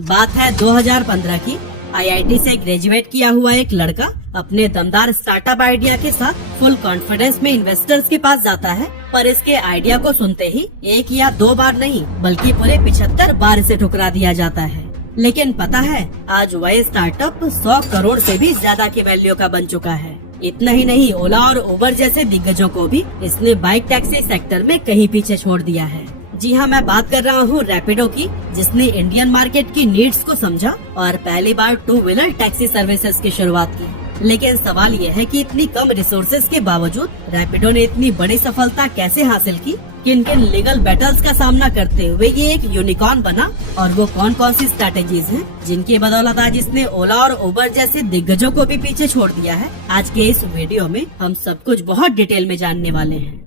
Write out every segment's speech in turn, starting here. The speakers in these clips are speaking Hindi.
बात है 2015 की। आईआईटी से ग्रेजुएट किया हुआ एक लड़का अपने दमदार स्टार्टअप आइडिया के साथ फुल कॉन्फिडेंस में इन्वेस्टर्स के पास जाता है, पर इसके आइडिया को सुनते ही एक या दो बार नहीं बल्कि पूरे 75 बार इसे ठुकरा दिया जाता है। लेकिन पता है, आज वह स्टार्टअप 100 करोड़ से भी ज्यादा की वैल्यू का बन चुका है। इतना ही नहीं, ओला और उबर जैसे दिग्गजों को भी इसने बाइक टैक्सी सेक्टर में कहीं पीछे छोड़ दिया है। जी हाँ, मैं बात कर रहा हूँ रैपिडो की, जिसने इंडियन मार्केट की नीड्स को समझा और पहली बार 2 व्हीलर टैक्सी सर्विसेज की शुरुआत की। लेकिन सवाल यह है कि इतनी कम रिसोर्सेज के बावजूद रैपिडो ने इतनी बड़ी सफलता कैसे हासिल की? किन किन लीगल बैटल्स का सामना करते हुए ये एक यूनिकॉर्न बना, और वो कौन कौन सी स्ट्रैटेजीज हैं जिनकी बदौलत आज इसने ओला और उबर जैसे दिग्गजों को भी पीछे छोड़ दिया है। आज के इस वीडियो में हम सब कुछ बहुत डिटेल में जानने वाले हैं।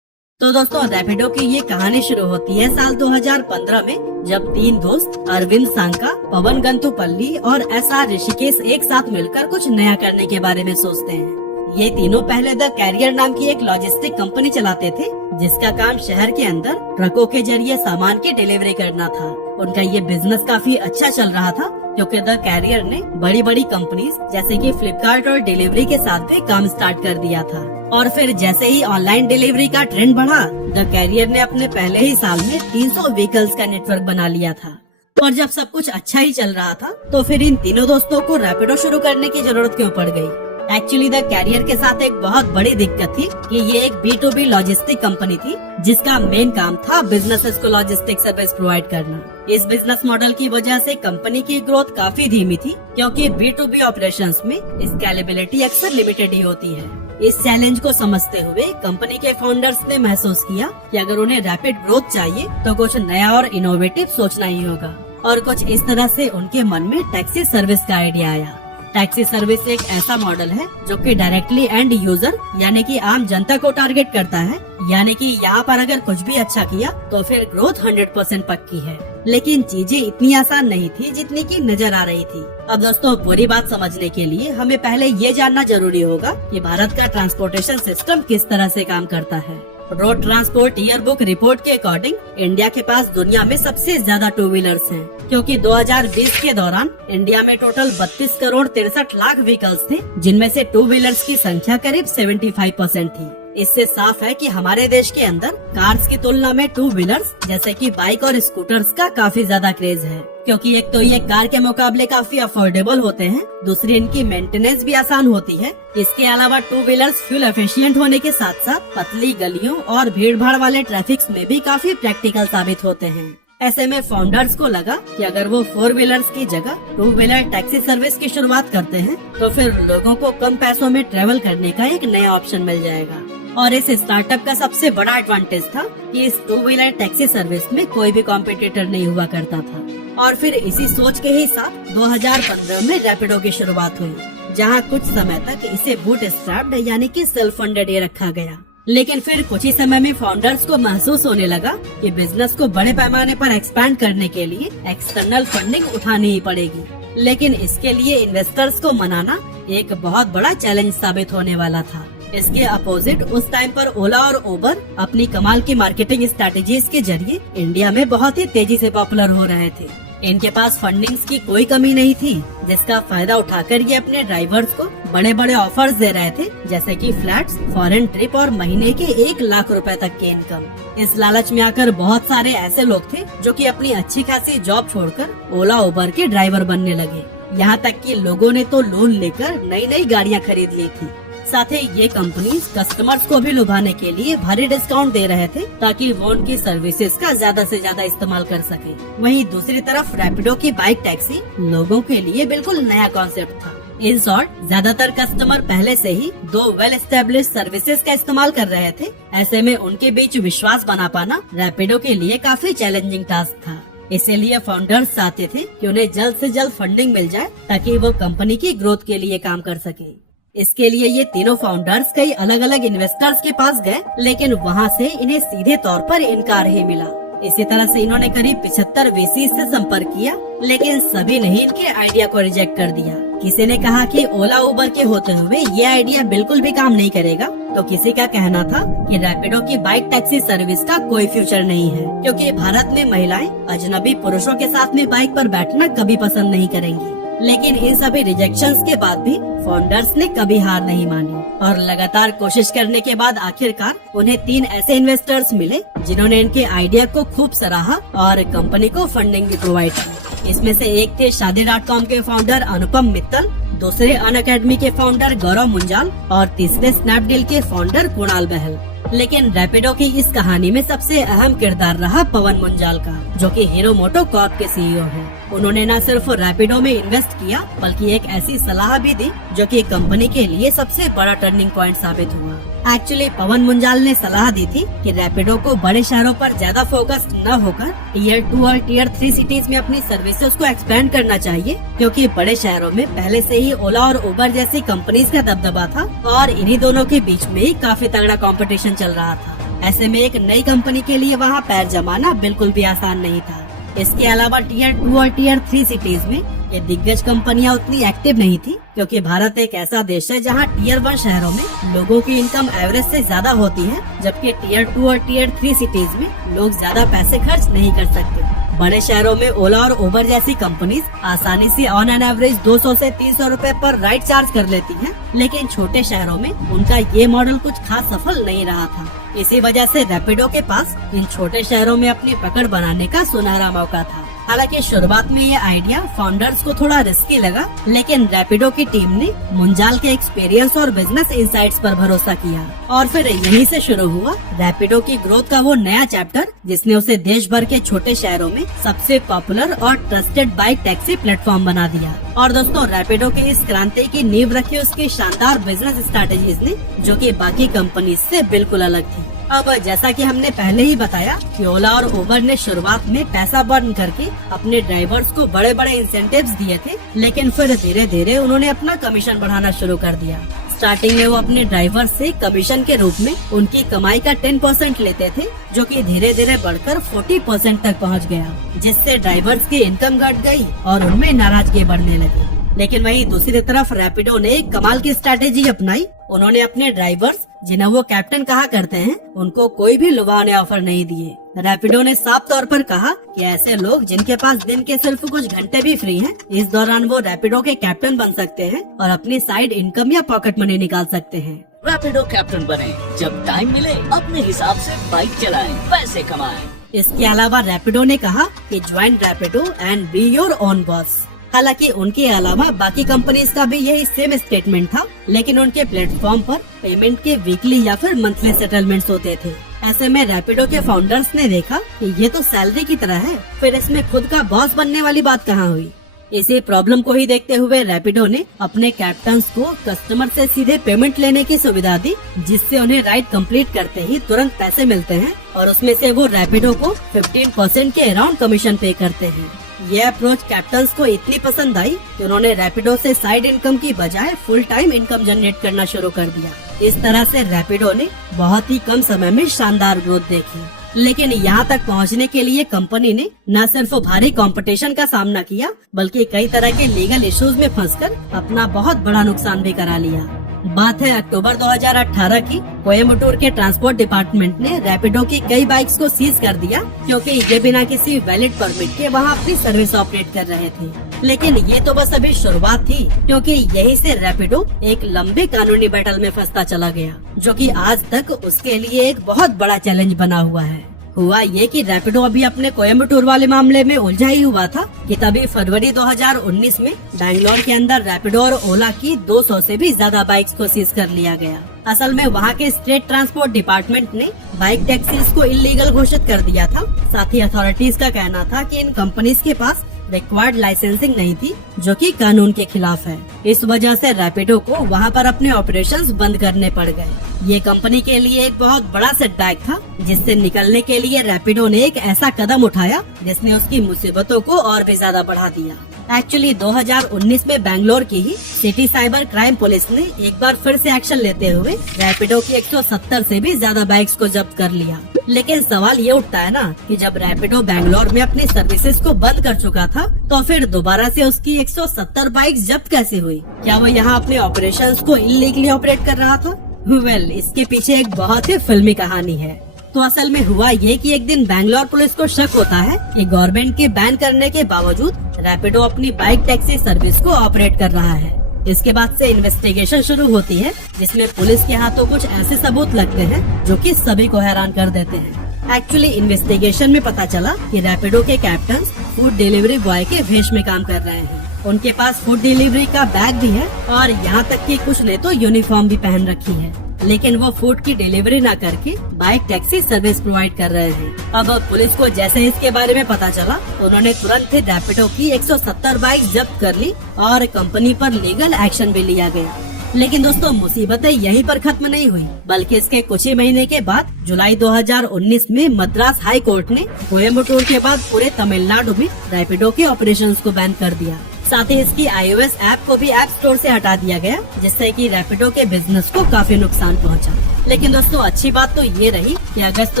तो दोस्तों, रैपिडो की ये कहानी शुरू होती है साल 2015 में, जब 3 दोस्त अरविंद सांका, पवन गंतुपल्ली और SR ऋषिकेश एक साथ मिलकर कुछ नया करने के बारे में सोचते हैं। ये तीनों पहले द कैरियर नाम की एक लॉजिस्टिक कंपनी चलाते थे, जिसका काम शहर के अंदर ट्रकों के जरिए सामान की डिलीवरी करना था। उनका ये बिजनेस काफी अच्छा चल रहा था, क्योंकि द कैरियर ने बड़ी बड़ी कंपनीज जैसे कि फ्लिपकार्ट और डिलीवरी के साथ भी काम स्टार्ट कर दिया था। और फिर जैसे ही ऑनलाइन डिलीवरी का ट्रेंड बढ़ा, द कैरियर ने अपने पहले ही साल में 300 व्हीकल्स का नेटवर्क बना लिया था। और जब सब कुछ अच्छा ही चल रहा था, तो फिर इन तीनों दोस्तों को रैपिडो शुरू करने की जरूरत क्यों पड़ गई? एक्चुअली द कैरियर के साथ एक बहुत बड़ी दिक्कत थी कि ये एक B2B लॉजिस्टिक कंपनी थी, जिसका मेन काम था बिजनेसेस को लॉजिस्टिक सर्विस प्रोवाइड करना। इस बिजनेस मॉडल की वजह से कंपनी की ग्रोथ काफी धीमी थी, क्योंकि B2B ऑपरेशंस में स्केलेबिलिटी अक्सर लिमिटेड ही होती है। इस चैलेंज को समझते हुए कंपनी के फाउंडर्स ने महसूस किया कि अगर उन्हें रैपिड ग्रोथ चाहिए तो कुछ नया और इनोवेटिव सोचना ही होगा। और कुछ इस तरह से उनके मन में टैक्सी सर्विस का आइडिया आया। टैक्सी सर्विस एक ऐसा मॉडल है जो कि डायरेक्टली एंड यूजर यानी कि आम जनता को टारगेट करता है, यानी कि यहाँ पर अगर कुछ भी अच्छा किया तो फिर ग्रोथ 100% पक्की है। लेकिन चीजें इतनी आसान नहीं थी जितनी की नजर आ रही थी। अब दोस्तों, पूरी बात समझने के लिए हमें पहले ये जानना जरूरी होगा कि भारत का ट्रांसपोर्टेशन सिस्टम किस तरह से काम करता है। रोड ट्रांसपोर्ट ईयरबुक रिपोर्ट के अकॉर्डिंग इंडिया के पास दुनिया में सबसे ज्यादा 2 व्हीलर्स हैं, क्योंकि 2020 के दौरान इंडिया में टोटल 32 करोड़ 63 लाख व्हीकल्स थे, जिनमें से 2 व्हीलर्स की संख्या करीब 75% थी। इससे साफ है कि हमारे देश के अंदर कार्स की तुलना में 2 व्हीलर्स जैसे कि बाइक और स्कूटर्स का काफी ज्यादा क्रेज है, क्योंकि एक तो ये कार के मुकाबले काफी अफोर्डेबल होते हैं, दूसरी इनकी मेंटेनेंस भी आसान होती है। इसके अलावा 2 व्हीलर्स फ्यूल एफिशिएंट होने के साथ साथ पतली गलियों और भीड़ भाड़ वाले ट्रैफिक में भी काफी प्रैक्टिकल साबित होते हैं। ऐसे में फाउंडर्स को लगा कि अगर वो 4 व्हीलर्स की जगह 2 व्हीलर टैक्सी सर्विस की शुरुआत करते हैं तो फिर लोगों को कम पैसों में ट्रेवल करने का एक नया ऑप्शन मिल जाएगा। और इस स्टार्टअप का सबसे बड़ा एडवांटेज था कि इस 2 व्हीलर टैक्सी सर्विस में कोई भी कॉम्पिटिटर नहीं हुआ करता था। और फिर इसी सोच के ही साथ 2015 में रैपिडो की शुरुआत हुई, जहां कुछ समय तक इसे बूटस्ट्रैप्ड यानी कि सेल्फ फंडेड रखा गया। लेकिन फिर कुछ ही समय में फाउंडर्स को महसूस होने लगा कि बिजनेस को बड़े पैमाने पर एक्सपैंड करने के लिए एक्सटर्नल फंडिंग उठानी ही पड़ेगी। लेकिन इसके लिए इन्वेस्टर्स को मनाना एक बहुत बड़ा चैलेंज साबित होने वाला था। इसके अपोजिट उस टाइम पर ओला और उबर अपनी कमाल की मार्केटिंग स्ट्रैटेजीज के जरिए इंडिया में बहुत ही तेजी से पॉपुलर हो रहे थे। इनके पास फंडिंग्स की कोई कमी नहीं थी, जिसका फायदा उठाकर ये अपने ड्राइवर्स को बड़े बड़े ऑफर्स दे रहे थे, जैसे कि फ्लैट्स, फॉरेन ट्रिप और महीने के 1 लाख रुपए तक की इनकम। इस लालच में आकर बहुत सारे ऐसे लोग थे जो कि अपनी अच्छी खासी जॉब छोड़कर ओला उबर के ड्राइवर बनने लगे। यहाँ तक कि लोगों ने तो लोन लेकर नई नई गाड़ियाँ खरीद ली थी। साथ ही ये कंपनीज कस्टमर्स को भी लुभाने के लिए भारी डिस्काउंट दे रहे थे, ताकि वो उनकी सर्विसेज का ज्यादा से ज्यादा इस्तेमाल कर सके। वहीं दूसरी तरफ रैपिडो की बाइक टैक्सी लोगों के लिए बिल्कुल नया कॉन्सेप्ट था। इन शॉर्ट, ज्यादातर कस्टमर पहले से ही 2 वेल एस्टेब्लिश सर्विसेज का इस्तेमाल कर रहे थे। ऐसे में उनके बीच विश्वास बना पाना रैपिडो के लिए काफी चैलेंजिंग टास्क था। इसीलिए फाउंडर्स चाहते थे कि उन्हें जल्द से जल्द फंडिंग मिल जाए, ताकि वो कंपनी की ग्रोथ के लिए काम कर सके। इसके लिए ये तीनों फाउंडर्स कई अलग अलग इन्वेस्टर्स के पास गए, लेकिन वहाँ से इन्हें सीधे तौर पर इनकार ही मिला। इसी तरह से इन्होंने करीब 75 VC से संपर्क किया, लेकिन सभी ने इनके आइडिया को रिजेक्ट कर दिया, किसी ने कहा कि ओला उबर के होते हुए ये आइडिया बिल्कुल भी काम नहीं करेगा, तो किसी का कहना था कि रैपिडो की बाइक टैक्सी सर्विस का कोई फ्यूचर नहीं है, क्योंकि भारत में महिलाएं अजनबी पुरुषों के साथ में बाइक पर बैठना कभी पसंद नहीं करेंगी। लेकिन इन सभी रिजेक्शंस के बाद भी फाउंडर्स ने कभी हार नहीं मानी और लगातार कोशिश करने के बाद आखिरकार उन्हें 3 ऐसे इन्वेस्टर्स मिले जिन्होंने इनके आइडिया को खूब सराहा और कंपनी को फंडिंग भी प्रोवाइड की। इसमें से एक थे शादी.com के फाउंडर अनुपम मित्तल, दूसरे अनअकैडमी के फाउंडर गौरव मुंजाल और तीसरे स्नैपडील के फाउंडर कुणाल बहल। लेकिन रैपिडो की इस कहानी में सबसे अहम किरदार रहा पवन मुंजाल का, जो कि हीरो मोटो कॉर्प के सीईओ हैं। उन्होंने न सिर्फ रैपिडो में इन्वेस्ट किया बल्कि एक ऐसी सलाह भी दी जो कि कंपनी के लिए सबसे बड़ा टर्निंग पॉइंट साबित हुआ। एक्चुअली पवन मुंजाल ने सलाह दी थी कि रैपिडो को बड़े शहरों पर ज्यादा फोकस्ड न होकर टियर 2 और टियर 3 सिटीज में अपनी सर्विसेज को एक्सपेंड करना चाहिए, क्योंकि बड़े शहरों में पहले से ही ओला और उबर जैसी कंपनीज का दबदबा था और इन्हीं दोनों के बीच में ही काफी तगड़ा कंपटीशन चल रहा था। ऐसे में एक नई कंपनी के लिए वहाँ पैर जमाना बिल्कुल भी आसान नहीं था। इसके अलावा टियर 2 और टियर 3 सिटीज में ये दिग्गज कंपनियां उतनी एक्टिव नहीं थी, क्योंकि भारत एक ऐसा देश है जहां टियर 1 शहरों में लोगों की इनकम एवरेज से ज्यादा होती है, जबकि टियर 2 और टियर 3 सिटीज में लोग ज्यादा पैसे खर्च नहीं कर सकते। बड़े शहरों में ओला और उबर जैसी कंपनीज आसानी से ऑन एन एवरेज 200 से 300 रुपए पर राइड चार्ज कर लेती हैं, लेकिन छोटे शहरों में उनका ये मॉडल कुछ खास सफल नहीं रहा था। इसी वजह से रैपिडो के पास इन छोटे शहरों में अपनी पकड़ बनाने का सुनहरा मौका था। हालांकि शुरुआत में ये आइडिया फाउंडर्स को थोड़ा रिस्की लगा, लेकिन रैपिडो की टीम ने मुंजाल के एक्सपीरियंस और बिजनेस इनसाइट्स पर भरोसा किया और फिर यहीं से शुरू हुआ रैपिडो की ग्रोथ का वो नया चैप्टर, जिसने उसे देश भर के छोटे शहरों में सबसे पॉपुलर और ट्रस्टेड बाइक टैक्सी प्लेटफॉर्म बना दिया। और दोस्तों, रैपिडो की इस क्रांति की नींव रखी उसकी शानदार बिजनेस स्ट्रैटेजीज ने, जो कि बाकी कंपनी से बिल्कुल अलग थी। अब जैसा कि हमने पहले ही बताया कि ओला और उबर ने शुरुआत में पैसा बर्न करके अपने ड्राइवर्स को बड़े बड़े इंसेंटिव्स दिए थे, लेकिन फिर धीरे धीरे उन्होंने अपना कमीशन बढ़ाना शुरू कर दिया। स्टार्टिंग में वो अपने ड्राइवर्स से कमीशन के रूप में उनकी कमाई का 10% लेते थे, जो कि धीरे धीरे बढ़कर 40% तक पहुंच गया, जिससे ड्राइवर्स की इनकम घट गई और उनमें नाराजगी बढ़ने लगी। लेकिन वहीं दूसरी तरफ रैपिडो ने एक कमाल की स्ट्रैटेजी अपनाई। उन्होंने अपने ड्राइवर्स, जिन्हें वो कैप्टन कहा करते हैं, उनको कोई भी लुभावने ऑफर नहीं दिए। रैपिडो ने साफ तौर पर कहा कि ऐसे लोग जिनके पास दिन के सिर्फ कुछ घंटे भी फ्री हैं, इस दौरान वो रैपिडो के कैप्टन बन सकते हैं और अपनी साइड इनकम या पॉकेट मनी निकाल सकते हैं। रैपिडो कैप्टन बने, जब टाइम मिले अपने हिसाब से बाइक चलाएं, पैसे कमाएं। इसके अलावा रैपिडो ने कहा कि join Rapido and be your own boss. हालांकि उनके अलावा बाकी कंपनीज का भी यही सेम स्टेटमेंट था, लेकिन उनके प्लेटफॉर्म पर पेमेंट के वीकली या फिर मंथली सेटलमेंट्स होते थे। ऐसे में रैपिडो के फाउंडर्स ने देखा कि ये तो सैलरी की तरह है, फिर इसमें खुद का बॉस बनने वाली बात कहाँ हुई। इसी प्रॉब्लम को ही देखते हुए रैपिडो ने अपने कैप्टन्स को कस्टमर से सीधे पेमेंट लेने की सुविधा दी, जिससे उन्हें राइड कंप्लीट करते ही तुरंत पैसे मिलते हैं और उसमें से वो रैपिडो को 15% के अराउंड कमीशन पे करते हैं। ये अप्रोच कैप्टन्स को इतनी पसंद आई कि उन्होंने रैपिडो से साइड इनकम की बजाय फुल टाइम इनकम जनरेट करना शुरू कर दिया। इस तरह से रैपिडो ने बहुत ही कम समय में शानदार ग्रोथ देखी। लेकिन यहाँ तक पहुँचने के लिए कंपनी ने न सिर्फ भारी कंपटीशन का सामना किया, बल्कि कई तरह के लीगल इश्यूज में फंसकर अपना बहुत बड़ा नुकसान भी करा लिया। बात है अक्टूबर 2018 की। कोयम्बटूर के ट्रांसपोर्ट डिपार्टमेंट ने रैपिडो की कई बाइक्स को सीज कर दिया, क्योंकि ये बिना किसी वैलिड परमिट के वहाँ अपनी सर्विस ऑपरेट कर रहे थे। लेकिन ये तो बस अभी शुरुआत थी, क्योंकि यहीं से रैपिडो एक लंबे कानूनी बैटल में फंसता चला गया, जो कि आज तक उसके लिए एक बहुत बड़ा चैलेंज बना हुआ है। हुआ ये कि रैपिडो अभी अपने कोयम्बटूर वाले मामले में उलझा ही हुआ था कि तभी फरवरी 2019 में बैंगलोर के अंदर रैपिडो और ओला की 200 से भी ज्यादा बाइक्स को सीज कर लिया गया। असल में वहाँ के स्टेट ट्रांसपोर्ट डिपार्टमेंट ने बाइक टैक्सीज को इलीगल घोषित कर दिया था। साथ ही अथॉरिटीज का कहना था कि इन कंपनीज के पास रिक्वायर्ड लाइसेंसिंग नहीं थी, जो कि कानून के खिलाफ है। इस वजह से रैपिडो को वहाँ पर अपने ऑपरेशंस बंद करने पड़ गए। ये कंपनी के लिए एक बहुत बड़ा सेटबैक था, जिससे निकलने के लिए रैपिडो ने एक ऐसा कदम उठाया जिसने उसकी मुसीबतों को और भी ज्यादा बढ़ा दिया। एक्चुअली 2019 में बैंगलोर की ही सिटी साइबर क्राइम पुलिस ने एक बार फिर से एक्शन लेते हुए रैपिडो की 170 से भी ज्यादा बाइक्स को जब्त कर लिया। लेकिन सवाल ये उठता है ना कि जब रैपिडो बैंगलोर में अपनी सर्विसेज को बंद कर चुका था तो फिर दोबारा से उसकी 170 बाइक्स जब्त कैसे हुई? क्या वो यहाँ अपने ऑपरेशंस को इलीगली ऑपरेट कर रहा था? वेल, इसके पीछे एक बहुत ही फिल्मी कहानी है। तो असल में हुआ ये कि एक दिन बैंगलोर पुलिस को शक होता है कि गवर्नमेंट के बैन करने के बावजूद रैपिडो अपनी बाइक टैक्सी सर्विस को ऑपरेट कर रहा है। इसके बाद से इन्वेस्टिगेशन शुरू होती है, जिसमें पुलिस के हाथों कुछ ऐसे सबूत लगते हैं जो कि सभी को हैरान कर देते हैं। एक्चुअली इन्वेस्टिगेशन में पता चला कि रैपिडो के कैप्टन फूड डिलीवरी बॉय के वेश में काम कर रहे हैं। उनके पास फूड डिलीवरी का बैग भी है और यहाँ तक कि कुछ ने तो यूनिफॉर्म भी पहन रखी है, लेकिन वो फूड की डिलीवरी न करके बाइक टैक्सी सर्विस प्रोवाइड कर रहे हैं। अब पुलिस को जैसे इसके बारे में पता चला, उन्होंने तुरंत रैपिडो की 170 बाइक जब्त कर ली और कंपनी पर लीगल एक्शन भी लिया गया। लेकिन दोस्तों, मुसीबतें यहीं पर खत्म नहीं हुई, बल्कि इसके कुछ ही महीने के बाद जुलाई 2019 में मद्रास हाई कोर्ट ने कोयम्बटूर के बाद पूरे तमिलनाडु में रैपिडो के ऑपरेशंस को बैन कर दिया। साथ ही इसकी iOS ऐप को भी ऐप स्टोर से हटा दिया गया, जिससे कि रैपिडो के बिजनेस को काफी नुकसान पहुंचा। लेकिन दोस्तों, अच्छी बात तो ये रही कि अगस्त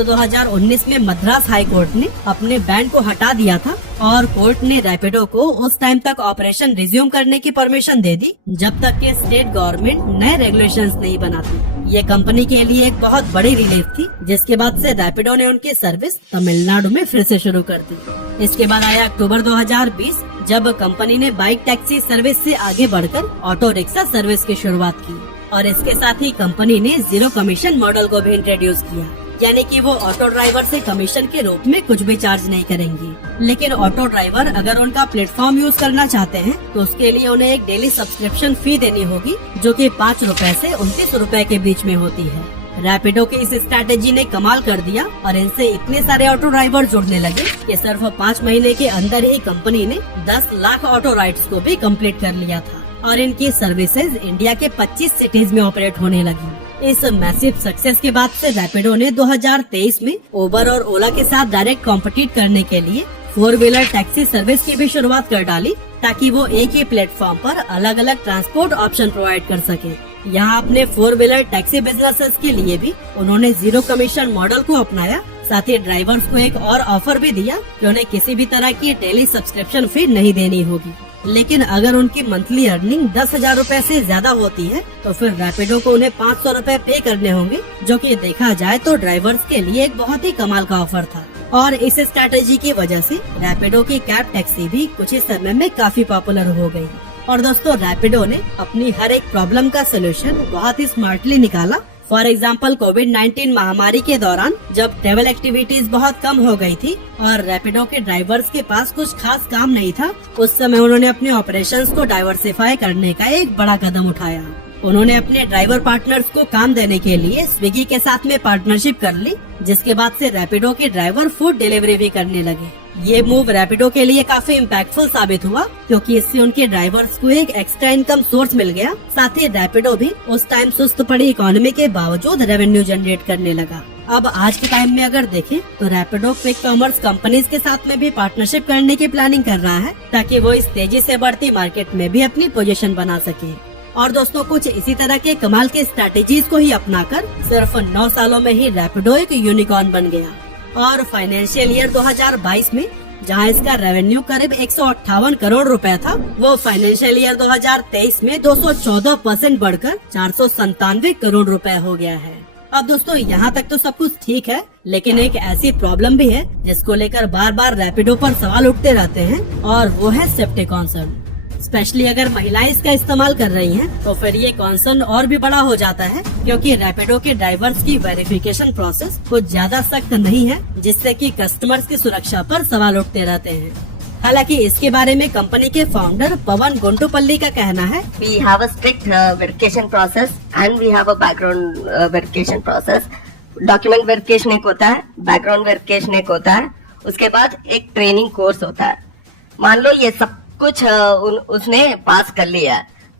2019 में मद्रास हाई कोर्ट ने अपने बैन को हटा दिया था और कोर्ट ने रैपिडो को उस टाइम तक ऑपरेशन रिज्यूम करने की परमिशन दे दी जब तक कि स्टेट गवर्नमेंट नए रेगुलेशंस नहीं बनाती। ये कंपनी के लिए एक बहुत बड़ी रिलीफ थी, जिसके बाद से रैपिडो ने उनकी सर्विस तमिलनाडु में फिर से शुरू कर दी। इसके बाद आया अक्टूबर 2020, जब कंपनी ने बाइक टैक्सी सर्विस से आगे बढ़कर ऑटो रिक्शा सर्विस की शुरुआत की और इसके साथ ही कंपनी ने जीरो कमीशन मॉडल को भी इंट्रोड्यूस किया, यानी कि वो ऑटो ड्राइवर से कमीशन के रूप में कुछ भी चार्ज नहीं करेंगी। लेकिन ऑटो ड्राइवर अगर उनका प्लेटफॉर्म यूज करना चाहते हैं तो उसके लिए उन्हें एक डेली सब्सक्रिप्शन फी देनी होगी, जो कि 5 रुपए से 29 रुपए के बीच में होती है। रैपिडो की इस स्ट्रैटेजी ने कमाल कर दिया और इनसे इतने सारे ऑटो ड्राइवर जुड़ने लगे कि सिर्फ 5 महीने के अंदर ही कंपनी ने 10 लाख ऑटो राइड्स को भी कंप्लीट कर लिया था और इनकी सर्विसेज इंडिया के 25 सिटीज में ऑपरेट होने लगी। इस मैसिव सक्सेस के बाद से रैपिडो ने 2023 में उबर और ओला के साथ डायरेक्ट कॉम्पिटिट करने के लिए 4 व्हीलर टैक्सी सर्विस की भी शुरुआत कर डाली, ताकि वो एक ही प्लेटफॉर्म पर अलग अलग ट्रांसपोर्ट ऑप्शन प्रोवाइड कर सके। यहाँ अपने 4 व्हीलर टैक्सी बिजनेसेस के लिए भी उन्होंने जीरो कमीशन मॉडल को अपनाया। साथ ही ड्राइवर्स को एक और ऑफर भी दिया कि उन्हें किसी भी तरह की डेली सब्सक्रिप्शन फी नहीं देनी होगी, लेकिन अगर उनकी मंथली अर्निंग 10,000 रूपए से ज्यादा होती है तो फिर रैपिडो को उन्हें 500 रूपए पे करने होंगे, जो कि देखा जाए तो ड्राइवर्स के लिए एक बहुत ही कमाल का ऑफर था। और इस स्ट्रैटेजी की वजह से रैपिडो की कैब टैक्सी भी कुछ ही समय में काफी पॉपुलर हो गई। और दोस्तों, रैपिडो ने अपनी हर एक प्रॉब्लम का सोल्यूशन बहुत ही स्मार्टली निकाला। फॉर एग्जाम्पल, कोविड-19 महामारी के दौरान जब ट्रेवल एक्टिविटीज बहुत कम हो गई थी और रैपिडो के ड्राइवर्स के पास कुछ खास काम नहीं था, उस समय उन्होंने अपने ऑपरेशंस को डाइवर्सिफाई करने का एक बड़ा कदम उठाया। उन्होंने अपने ड्राइवर पार्टनर्स को काम देने के लिए स्विगी के साथ में पार्टनरशिप कर ली, जिसके बाद से रैपिडो के ड्राइवर फूड डिलीवरी भी करने लगे। ये मूव रैपिडो के लिए काफी इम्पैक्टफुल साबित हुआ, क्योंकि इससे उनके ड्राइवर्स को एक एक्स्ट्रा इनकम सोर्स मिल गया। साथ ही रैपिडो भी उस टाइम सुस्त पड़ी इकोनॉमी के बावजूद रेवेन्यू जनरेट करने लगा। अब आज के टाइम में अगर देखें तो रैपिडो क्विक कॉमर्स कंपनीज के साथ में भी पार्टनरशिप करने की प्लानिंग कर रहा है, ताकि वो इस तेजी से बढ़ती मार्केट में भी अपनी पोजीशन बना सके। और दोस्तों, कुछ इसी तरह के कमाल के स्ट्रैटेजीज को ही अपनाकर सिर्फ 9 सालों में ही रैपिडो एक यूनिकॉर्न बन गया। और फाइनेंशियल ईयर 2022 में जहां इसका रेवेन्यू करीब 158 करोड़ रुपए था, वो फाइनेंशियल ईयर 2023 में 214% बढ़कर 497 करोड़ रुपए हो गया है। अब दोस्तों, यहाँ तक तो सब कुछ ठीक है, लेकिन एक ऐसी प्रॉब्लम भी है जिसको लेकर बार बार रैपिडो पर सवाल उठते रहते हैं, और वो है सेफ्टी कॉन्सर्न। स्पेशली अगर महिलाएं इसका इस्तेमाल कर रही हैं, तो फिर ये कॉन्सर्न और भी बड़ा हो जाता है, क्योंकि रैपिडो के ड्राइवर्स की वेरिफिकेशन प्रोसेस कुछ ज्यादा सख्त नहीं है, जिससे कि कस्टमर्स की सुरक्षा पर सवाल उठते रहते हैं। हालांकि इसके बारे में कंपनी के फाउंडर पवन गुंटुपल्ली का कहना है, We have a strict verification process and we have a background verification process. Document verification एक होता है, बैकग्राउंड वेरिफिकेशन एक होता है, उसके बाद एक ट्रेनिंग कोर्स होता है। मान लो ये सब कुछ उसने पास कर लिया,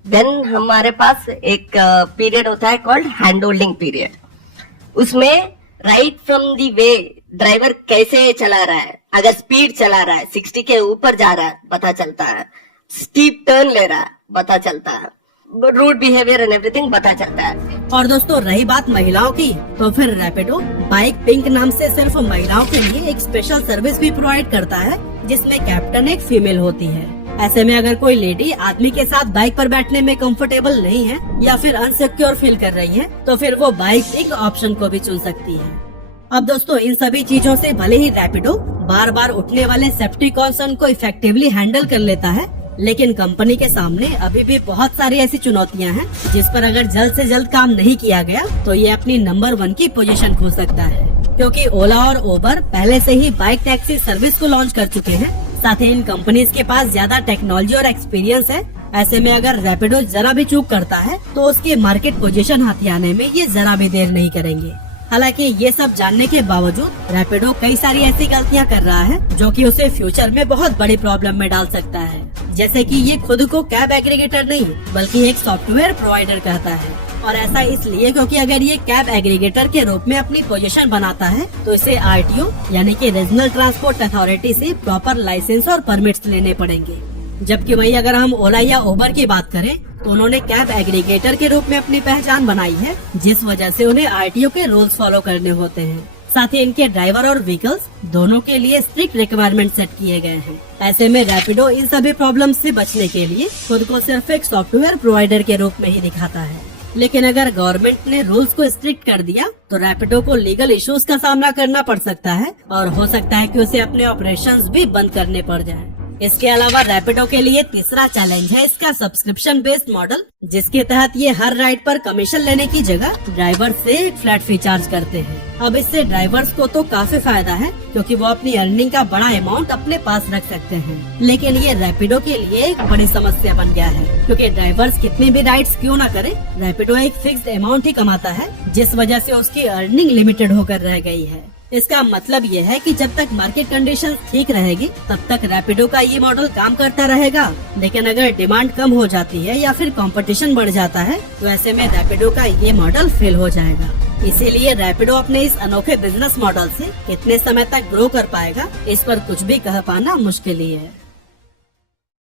देन हमारे पास एक पीरियड होता है कॉल्ड हैंड होल्डिंग पीरियड। उसमें right from the way driver कैसे चला रहा है, अगर स्पीड चला रहा है 60 के ऊपर जा रहा है पता चलता है, स्टीप टर्न ले रहा है पता चलता है, रूट बिहेवियर एंड एवरीथिंग पता चलता है। और दोस्तों रही बात महिलाओं की, तो फिर रैपिडो बाइक पिंक नाम से सिर्फ महिलाओं के लिए एक स्पेशल सर्विस भी प्रोवाइड करता है, जिसमें कैप्टन एक फीमेल होती है। ऐसे में अगर कोई लेडी आदमी के साथ बाइक पर बैठने में कंफर्टेबल नहीं है या फिर अनसिक्योर फील कर रही है, तो फिर वो बाइक पिंक ऑप्शन को भी चुन सकती है। अब दोस्तों इन सभी चीजों से भले ही रैपिडो बार बार उठने वाले सेफ्टी कंसर्न को इफेक्टिवली हैंडल कर लेता है, लेकिन कंपनी के सामने अभी भी बहुत सारी ऐसी चुनौतियां हैं जिस पर अगर जल्द से जल्द काम नहीं किया गया तो ये अपनी नंबर 1 की पोजीशन खो सकता है। क्योंकि ओला और उबर पहले से ही बाइक टैक्सी सर्विस को लॉन्च कर चुके हैं, साथ ही इन कंपनीज के पास ज्यादा टेक्नोलॉजी और एक्सपीरियंस है। ऐसे में अगर रैपिडो जरा भी चूक करता है तो उसकी मार्केट पोजीशन हाथ आने में ये जरा भी देर नहीं करेंगे। हालांकि ये सब जानने के बावजूद रैपिडो कई सारी ऐसी गलतियां कर रहा है जो कि उसे फ्यूचर में बहुत बड़ी प्रॉब्लम में डाल सकता है। जैसे कि ये खुद को कैब एग्रीगेटर नहीं बल्कि एक सॉफ्टवेयर प्रोवाइडर कहता है, और ऐसा इसलिए क्योंकि अगर ये कैब एग्रीगेटर के रूप में अपनी पोजीशन बनाता है तो इसे आरटीओ यानी कि रीजनल ट्रांसपोर्ट अथॉरिटी से प्रॉपर लाइसेंस और परमिट्स लेने पड़ेंगे। जबकि वही अगर हम ओला या उबर की बात करें तो उन्होंने कैब एग्रीगेटर के रूप में अपनी पहचान बनाई है, जिस वजह से उन्हें आरटीओ के रूल्स फॉलो करने होते हैं। साथ ही इनके ड्राइवर और व्हीकल्स दोनों के लिए स्ट्रिक्ट रिक्वायरमेंट सेट किए गए हैं। ऐसे में रैपिडो इन सभी प्रॉब्लम से बचने के लिए खुद को सिर्फ एक सॉफ्टवेयर प्रोवाइडर के रूप में ही दिखाता है। लेकिन अगर गवर्नमेंट ने रूल्स को स्ट्रिक्ट कर दिया तो रैपिडो को लीगल इश्यूज का सामना करना पड़ सकता है और हो सकता है कि उसे अपने ऑपरेशंस भी बंद करने पड़ जाएं। इसके अलावा रैपिडो के लिए तीसरा चैलेंज है इसका सब्सक्रिप्शन बेस्ड मॉडल, जिसके तहत ये हर राइड पर कमीशन लेने की जगह ड्राइवर से एक फ्लैट फी चार्ज करते हैं। अब इससे ड्राइवर्स को तो काफी फायदा है क्योंकि वो अपनी अर्निंग का बड़ा अमाउंट अपने पास रख सकते हैं, लेकिन ये रैपिडो के लिए एक बड़ी समस्या बन गया है क्योंकि ड्राइवर्स कितनी भी राइड्स क्यों न करे, रैपिडो एक फिक्स्ड अमाउंट ही कमाता है, जिस वजह से उसकी अर्निंग लिमिटेड होकर रह गई है। इसका मतलब ये है कि जब तक मार्केट कंडीशन ठीक रहेगी तब तक रैपिडो का ये मॉडल काम करता रहेगा, लेकिन अगर डिमांड कम हो जाती है या फिर कंपटीशन बढ़ जाता है तो ऐसे में रैपिडो का ये मॉडल फेल हो जाएगा। इसीलिए रैपिडो अपने इस अनोखे बिजनेस मॉडल से कितने समय तक ग्रो कर पाएगा, इस पर कुछ भी कह पाना मुश्किल ही है।